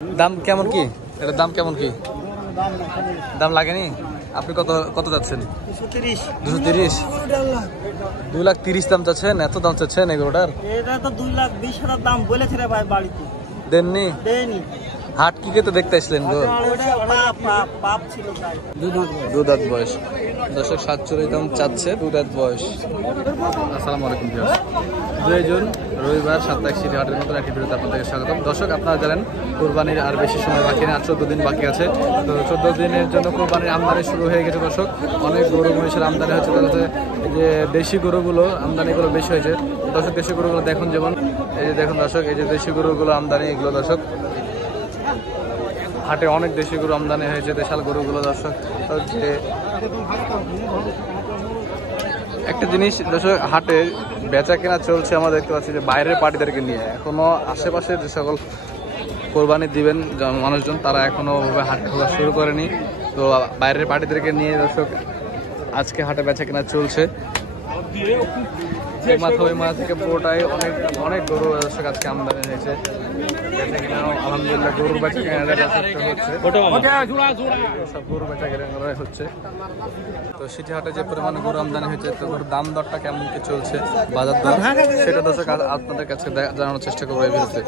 দাম কেমন কি? এটা দাম কেমন কি? দাম লাগেনি? আপনি কত কত যাচ্ছেন? 230। 2,30,000 দাম চাচ্ছেন? এত দাম চাচ্ছেন এগুলোটার? এটা তো 2,20,000 দাম বলেছে রে ভাই বাড়িতে। দেননি? দেনি। হাট কি তো দেখতে আসলেন গো? পাপ ছিল তাই। দুধাত বয়স। দর্শক 47 দাম চাচ্ছে, দুধাত বয়স। আসসালামু আলাইকুম ভিউয়ার্স। 2 জুন রবিবার সাপ্তাহিক সিটি হাটের নতুন একটি ভিডিওতে আপনাদেরকে স্বাগতম। দর্শক, আপনারা জানেন কোরবানির আর বেশি সময় বাকি নেই, আর 14 দিন বাকি আছে। তো 14 দিনের জন্য কোরবানির আমদানি শুরু হয়ে গেছে দর্শক। অনেক গরু মহিষের আমদানি হচ্ছে, তাদের যে দেশি গরুগুলো আমদানিগুলো বেশি হয়েছে। দর্শক, দেশি গরুগুলো দেখুন, যেমন এই যে দেখুন দর্শক, এই যে দেশি গরুগুলো আমদানি, এগুলো দর্শক হাটে অনেক দেশি গরু আমদানি হয়েছে, দেশাল গরুগুলো দর্শক। যে একটা জিনিস দর্শক, হাটে বেচা কেনা চলছে, আমরা দেখতে পাচ্ছি যে বাইরের পার্টিদেরকে নিয়ে। এখনো আশেপাশে যে সকল কোরবানি দিবেন মানুষজন, তারা এখনো হাট খোলা শুরু করেনি। তো বাইরের পার্টিদেরকে নিয়ে দর্শক আজকে হাটে বেচা কেনা চলছে। এই মাথা ওই মাথা থেকে পুরোটাই অনেক অনেক গরু দর্শক আজকে আমদানি হয়েছে। বেচা কেনা আলহামদুলিল্লাহ, গরুর বেচা কেনা হচ্ছে, সব গরু বেচা কেনা হচ্ছে। তো সিটি হাটে যে পরিমাণে গরু আমদানি হয়েছে, তো গরুর দাম দরটা কেমন কি চলছে, বাজার দর, সেটা দর্শক আপনাদের কাছে জানানোর চেষ্টা করবো এই ভিডিওতে।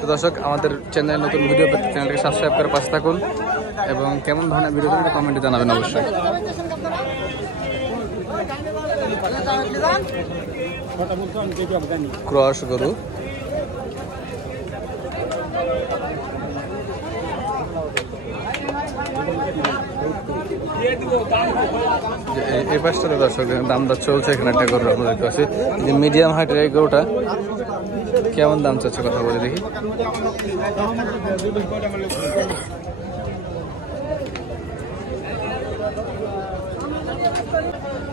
তো দর্শক, আমাদের চ্যানেলে নতুন ভিডিও পেতে চ্যানেলটিকে সাবস্ক্রাইব করে পাশে থাকুন, এবং কেমন ধরনের ভিডিও কমেন্টে জানাবেন অবশ্যই। ক্রস গরু, এই পাশটাতে দর্শক দাম দর চলছে। এখানে একটা গরু আমরা দেখতে পাচ্ছি, যে মিডিয়াম হাইটের এই গরুটা কেমন দাম চাচ্ছে কথা বলে দেখি।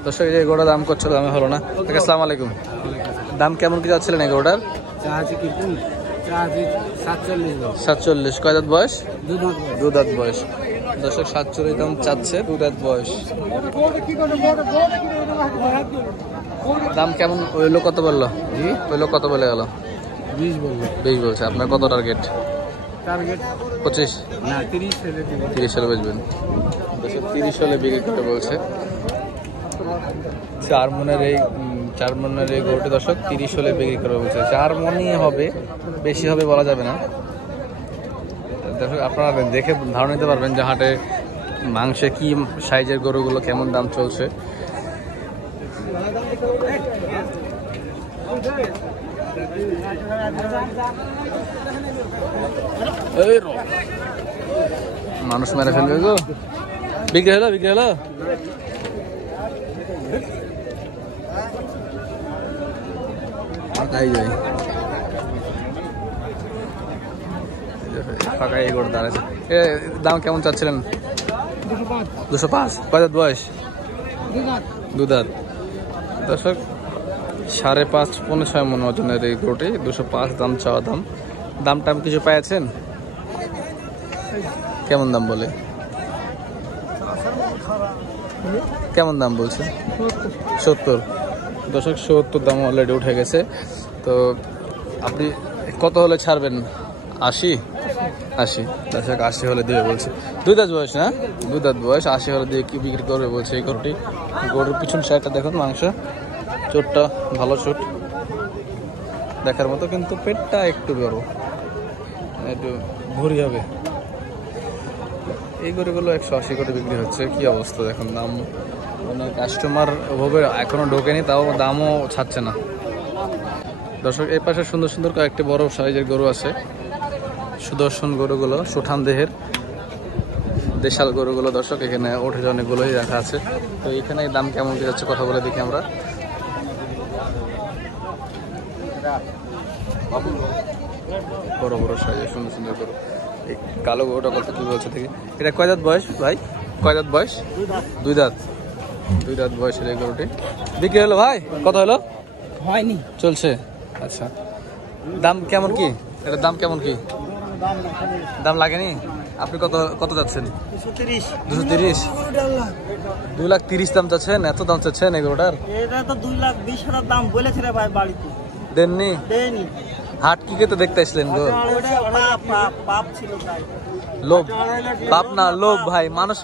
দর্শক, এই গরুটা দাম করছিল, দামে হলো না। আসসালামু আলাইকুম। দাম কেমন কি যাচ্ছিলেন এই গরুটার? 47। কয় দাঁত বয়স? দুধাত বয়স। দর্শক, 47 দাম চাচ্ছে, দুধাত বয়স। দাম কেমন ওই লোক কত বললো? ওই লোক কত বলে গেল? 20 বলছে। আপনার কত টার্গেট? 25 না 30 হলে বেচবেন। 30 হলে বিক্রি করতে বলছে। 4 মনের এই গরুটি দর্শক 30 হলে বিক্রি করবে বলছে। 4 মনই হবে, বেশি হবে বলা যাবে না দর্শক। আপনারা দেখে ধারণা নিতে পারবেন যে হাটে মাংসে কি সাইজের গরুগুলো কেমন দাম চলছে। মানুষ মেরে ফেলবে গো। বিক্রি হলো ফাঁকাই এই গরু দাঁড়াচ্ছে। দাম কেমন চাচ্ছিলেন? 205। কয় দাঁত বয়স? দুধাত। দর্শক, 5.5 পৌনে 6 মন ওজনের এই গরুটি, 205 দাম চাওয়া দাম। দামটা আমি কিছু পেয়েছেন? কেমন দাম বলে? কেমন দাম বলছে? 70। দর্শক, 70 দাম অলরেডি উঠে গেছে। তো আপনি কত হলে ছাড়বেন? 80। দর্শক, 80 হলে দিবে বলছে। দুধাত বয়স না? দুধাত বয়স। 80 হলে দিয়ে কি বিক্রি করবে বলছে এই গরুটি। গরুর পিছন সাইডটা দেখুন, মাংস চোটটা ভালো চোট দেখার মতো, কিন্তু পেটটা একটু বড়, একটু ভরি হবে। এই গরুগুলো 180 করে বিক্রি হচ্ছে। কি অবস্থা দেখুন, দাম মানে কাস্টমার ওভাবে এখনো ঢোকেনি, তাও দামও ছাড়ছে না দর্শক। এই পাশে সুন্দর সুন্দর কয়েকটি বড় সাইজের গরু আছে, সুদর্শন গরুগুলো, সুঠাম দেহের দেশাল গরুগুলো দর্শক। এখানে ওঠে অনেকগুলোই রাখা আছে। তো এখানে দাম কেমন কি যাচ্ছে কথা বলে দেখি আমরা। বড় বড় সাইজের সুন্দর সুন্দর গরু। এই কালো গরুটা কত কি বলছে দেখি। এটা কয় দাঁত বয়স ভাই? কয় দাঁত বয়স? 2 দাঁত। 2 দাঁত বয়সের এই গরুটি বিক্রি হলো ভাই? কত হলো? হয়নি, চলছে। আচ্ছা, দাম কেমন কি? এটার দাম কেমন কি? দাম লাগেনি? আপনি কত কত যাচ্ছেন? 230। 2,30,000 দাম চাচ্ছেন? এত দাম চাচ্ছেন এই গরুটার? এটা তো 2,20,000 দাম বলেছে রে ভাই বাড়িতে। দেননি? দেনি। হাট কি তো দেখতে আসলেন গো? ওটা পাপ ছিল তাই। লোভ, পাপ না লোভ ভাই। মানুষ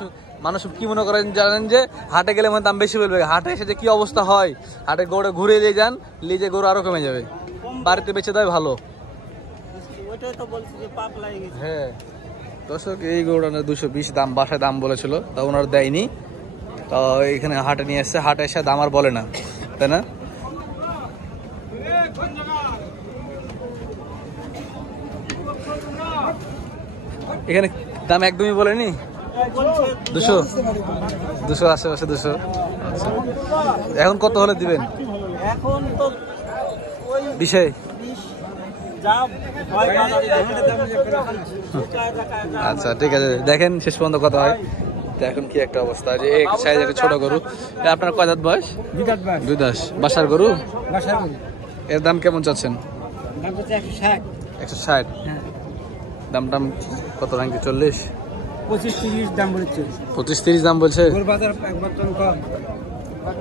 মানুষ কি মনে করেন জানেন যে হাটে গেলে মানে দাম বেশি বলবে, হাটে এসে যে কি অবস্থা হয়, হাটে গরু ঘুরে নিয়ে যান, নিয়ে যে গরু আরো কমে যাবে, বাড়িতে বেঁচে দেয় ভালো। ওইটাই তো বলছি যে পাপ লাগে গেছে। হ্যাঁ দর্শক, এই গরুটা 220 দাম, বাসায় দাম বলেছিল, তা ওনারা দেয়নি, তো এখানে হাটে নিয়ে এসছে, হাটে এসে দাম আর বলে না, তাই না? এখানে দাম একদমই বলেনি, 200 আশেপাশে 200। আচ্ছা, এখন কত হলে দিবেন? এখন তো ওই বিষয় 20 যা হয় বাজারে আচ্ছা ঠিক আছে, দেখেন শেষ পর্যন্ত কথা হয়। তো এখন কি একটা অবস্থা, যে এক সাইজ একটা ছোট গরু, এটা আপনার কয় দাঁত বয়স? 2 দাঁত, বাসার গরু। এর দাম কেমন চাচ্ছেন? দাম হচ্ছে 160। 160। দাম টাম কত ভাঙছে? 40, 25-30 দাম বলছে। 25-30 দাম বলছে। বাজার একবার তো কম।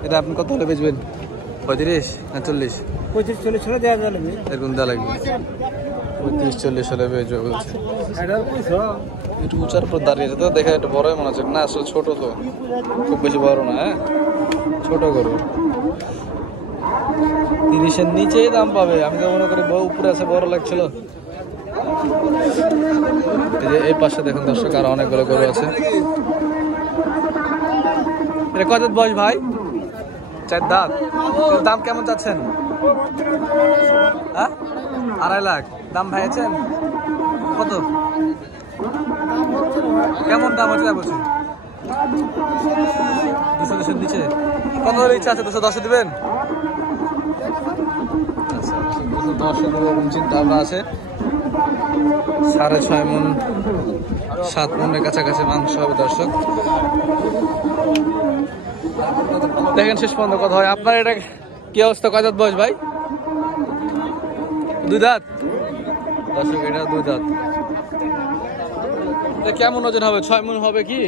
এটা আপনি কত হলে বেচবেন? 35 না 40? 25-40 ছেড়ে দেওয়া যাবে। এরকম দেওয়া লাগবে, 35-40 হলে বেচবে বলছে। এটা কইছো? একটু উঁচার উপর দাঁড়িয়েছে তো, দেখে একটু বড়ই মনে হচ্ছে না, আসলে ছোট তো, খুব বেশি বড় না। হ্যাঁ ছোট গরু, 30-এর নিচেই দাম পাবে। আমি তো মনে করি উপরে আছে, বড় লাগছিল। এই যে এই পাশে দেখুন দর্শক, আরো অনেকগুলো গরু আছে। এটা কত দাঁত বয়স ভাই? 4 দাঁত। এর দাম কেমন চাচ্ছেন? হ্যাঁ 2.5 লাখ দাম ভাইয়েছেন? কত কেমন দাম হচ্ছে বলছি? 200-200 নিচে। কত হলে ইচ্ছা আছে? 210 দিবেন? আচ্ছা 210 এরকম চিন্তা ভাবনা আছে। 6.5 মণ 7 মণের কাছাকাছি মাংস হবে দর্শক। দেখেন শেষ পর্যন্ত কথা হয়। আপনার এটা কি অবস্থা? কয় দাঁত বয়স ভাই? 2 দাঁত দর্শক, এটা 2 দাঁত। কেমন ওজন হবে? 6 মণ হবে কি?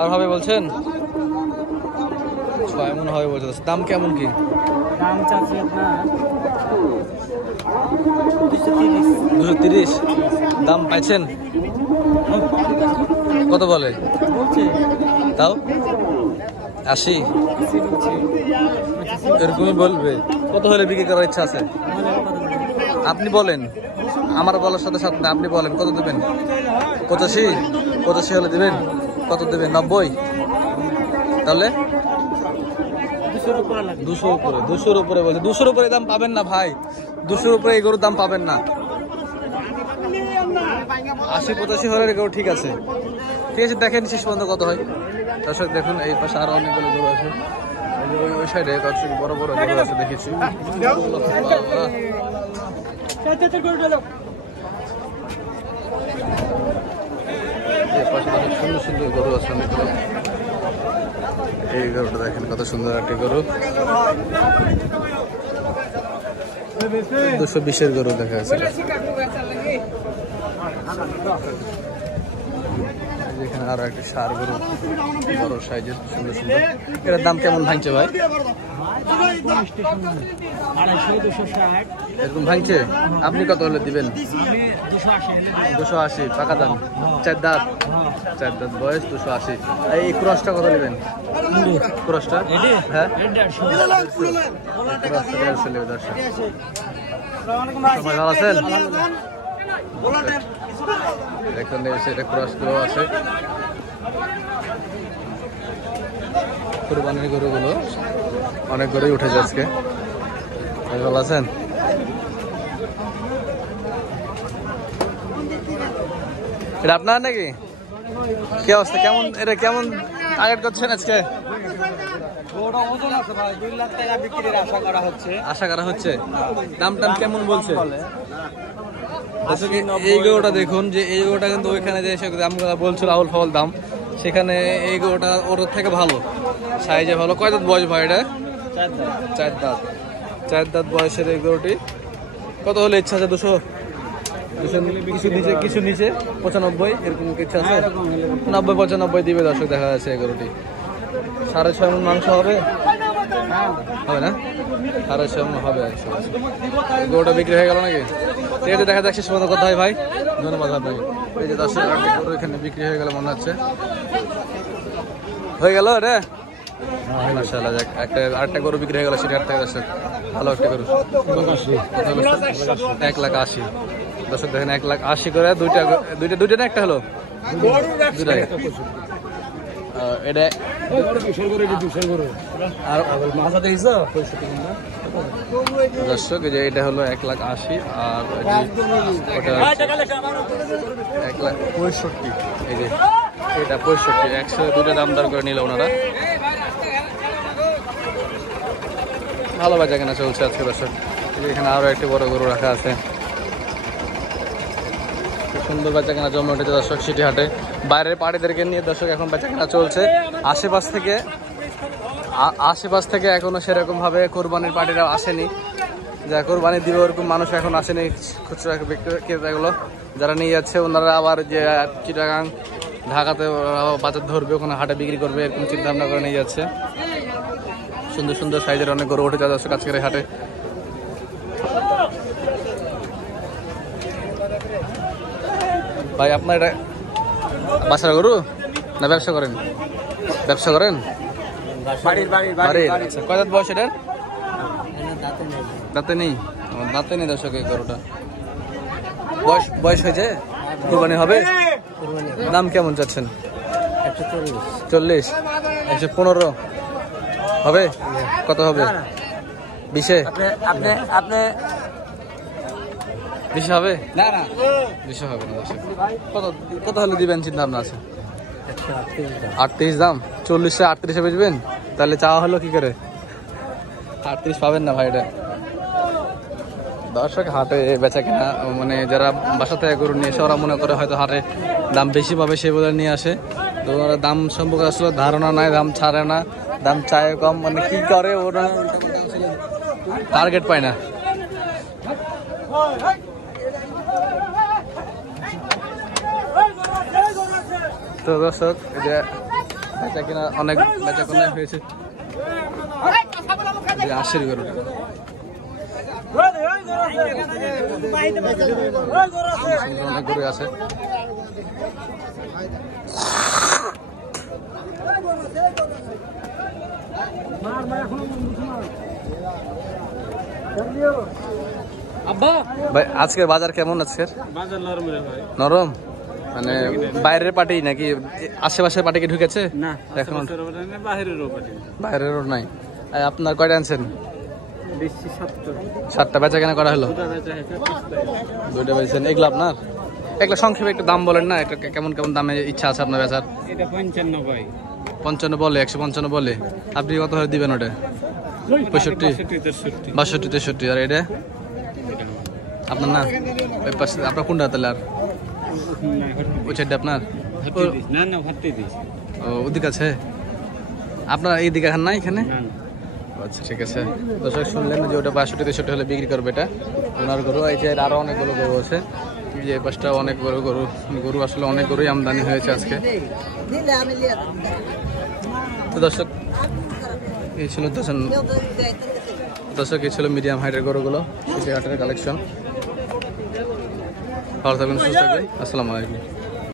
আর হবে বলছেন? 6 মণ হবে বলছে। দাম কেমন কি? দাম চাচ্ছি আপনার 230। দাম পাইছেন? কত বলে? তাও 80 এরকমই বলবে। কত হলে বিক্রি করার ইচ্ছা আছে? আপনি বলেন, আমার বলার সাথে সাথে না, আপনি বলেন কত দেবেন? 85 হলে দেবেন? কত দেবেন? 90? তাহলে 200 উপরে বলছে। 200 উপরে দাম পাবেন না ভাই, 200 উপরে এই গরুর দাম পাবেন না। 80-85 হলে গরু ঠিক আছে। ঠিক আছে, দেখেন শেষ পর্যন্ত কত হয় দর্শক। দেখুন এই পাশে আরো অনেকগুলো গরু আছে, ওই সাইডে বড় বড় গরু আছে দেখেছি। এই পাশে সুন্দর সুন্দর গরু আছে অনেকগুলো। এই গরুটা দেখেন কত সুন্দর একটি গরু, 220-এর গরু দেখা যাচ্ছে। এখানে আরো একটা ষাঁড় গরু, বড় সাইজের, সুন্দর সুন্দর। এটার দাম কেমন ভাঙছে ভাই? এরকম ভাঙছে। আপনি কত হলে দিবেন? 280 পাকা দাম। 4 দাঁত, 4 দাঁত বয়স, 280। এই ক্রসটা কত নেবেন? ক্রসটা হ্যাঁ 150 নেবে দর্শক। সবাই ভালো আছেন? এখানে এসে এটা ক্রস দেওয়া আছে। কুরবানির গরুগুলো অনেক গরুই উঠেছে আজকে। ভালো আছেন? এটা আপনার নাকি? কি অবস্থা, কেমন এটা কেমন টার্গেট করছেন আজকে? আশা করা হচ্ছে। দাম টাম কেমন বলছে? এই গরুটা দেখুন, যে এই গরুটা কিন্তু ওইখানে যে দামগুলো বলছিল আউল ফাউল দাম, সেখানে এই গরুটা ওর থেকে ভালো, সাইজে ভালো। কয় দাঁত বয়স ভাই এটা? 4 দাঁত। 4 দাঁত বয়সের এই গরুটি। কত হলে ইচ্ছা আছে? 200 কিছু নিচে 95 এরকম ইচ্ছা আছে? 90-95 দিবে দর্শক। দেখা যাচ্ছে এই গরুটি 6.5 মণ মাংস হবে, হবে না? 250 হবে 100। গরুটা বিক্রি হয়ে গেল নাকি? ঠিক আছে, দেখা যাক শেষ পর্যন্ত কথা হয় ভাই। ধন্যবাদ আপনাকে। এই যে দর্শক গরু এখানে বিক্রি হয়ে গেল মনে হচ্ছে। হয়ে গেল রে মাশাআল্লাহ। যাক, আরেকটা গরু বিক্রি হয়ে গেল সেটা থেকে দর্শক। ভালো একটা গরু 1,80,000। দর্শক দেখেন 1,80,000 করে দুইটা না একটা হলো? দুটাই। এটা আর দর্শক এই যে এটা হলো 1,80,000 আর ওটা 1,65,000। এই যে এটা 65, 100 দুটো দাম দর করে নিল ওনারা। ভালো বাজা কেনা চলছে আজকে দর্শক। এখানে আরো একটি বড় গরু রাখা আছে। খুব সুন্দর বাচ্চা কেনা জমে উঠেছে দর্শক সিটি হাটে। বাইরের পাড়িদেরকে নিয়ে দর্শক এখন বাচ্চা কেনা চলছে। আশেপাশ থেকে এখনো সেরকম ভাবে কোরবানির পার্টিরা আসেনি। যা কোরবানি দিবে ওরকম মানুষ এখন আসেনি। খুচরা ক্রেতাগুলো যারা নিয়ে যাচ্ছে ওনারা আবার যে চিটাগাং ঢাকাতে বাজার ধরবে, ওখানে হাটে বিক্রি করবে, এরকম চিন্তা ভাবনা করে নিয়ে যাচ্ছে। সুন্দর সুন্দর সাইজের অনেক গরু উঠে যাচ্ছে আজকের হাটে। ভাই আপনার এটা বাসার গরু না ব্যবসা করেন? ব্যবসা করেন বাড়ির। আচ্ছা, কয় দাঁত বয়স এটার? দাঁতে নেই। দাঁতে নেই দর্শক এই গরুটা। বয়স হয়েছে, কুরবানি হবে। দাম কেমন চাচ্ছেন? 140, 115 হবে? কত হবে? 20-এ? আপনি 20 হবে? না 20 হবে না দর্শক। কত হলে দিবেন চিন্তা ভাবনা আছে? 38 দাম। 40-এ 38-এ বেচবেন? তাহলে চাওয়া হলো কি করে? 38 পাবেন না ভাই। এটা দর্শক হাটে বেচা কেনা মানে যারা বাসা থেকে গরু নিয়ে এসে ওরা মনে করে হয়তো হাটে দাম বেশি পাবে সেই বলে নিয়ে আসে। তো ওরা দাম সম্পর্কে আসলে ধারণা নাই, দাম ছাড়ে না, দাম চায় কম, মানে কি করে ওরা টার্গেট পায় না। তো দর্শক এই যে বেচা কিনা অনেক বেচা কেনা হয়েছে। 80 গরুটা অনেক গরু আছে। ভাই আজকের বাজার কেমন? আজকের বাজার নরম রে ভাই। নরম মানে বাইরের পার্টি নাকি আশেপাশের পার্টি কি ঢুকেছে? না, এখন বাইরেরও পার্টি। বাইরেরও নাই। আপনার কয়টা আনছেন? 7টা বেচা কেনা করা হলো? 2টা বেচেছেন। এগুলো আপনার? এগুলো সংক্ষেপে একটু দাম বলেন না, এটা কেমন কেমন দামে ইচ্ছা আছে আপনার বেচার? এটা 55 ভাই। 55 বলে, 155 বলে। আপনি কত হলে দিবেন ওটা? 65, 62, 63। আর এটা আপনার না? ওই পাশে আপনার কোনটা তাহলে? আর ওই সাইডটা আপনার? না ভাবতে দিস। ও ওদিকে আছে আপনার? এই দিকে না এখানে? আচ্ছা ঠিক আছে। দর্শক শুনলেন যে ওটা 62, 63 হলে বিক্রি করবে এটা ওনার গরু। এই যে আরো অনেকগুলো গরু আছে, যে এই পাশটা অনেক গরু আসলে অনেক গরুই আমদানি হয়েছে আজকে। তো দর্শক এই ছিল দর্শক এই ছিল মিডিয়াম হাইটের গরুগুলো, হাটের কালেকশন। ভালো থাকবেন, সুস্থ থাকবেন। আসসালামু আলাইকুম।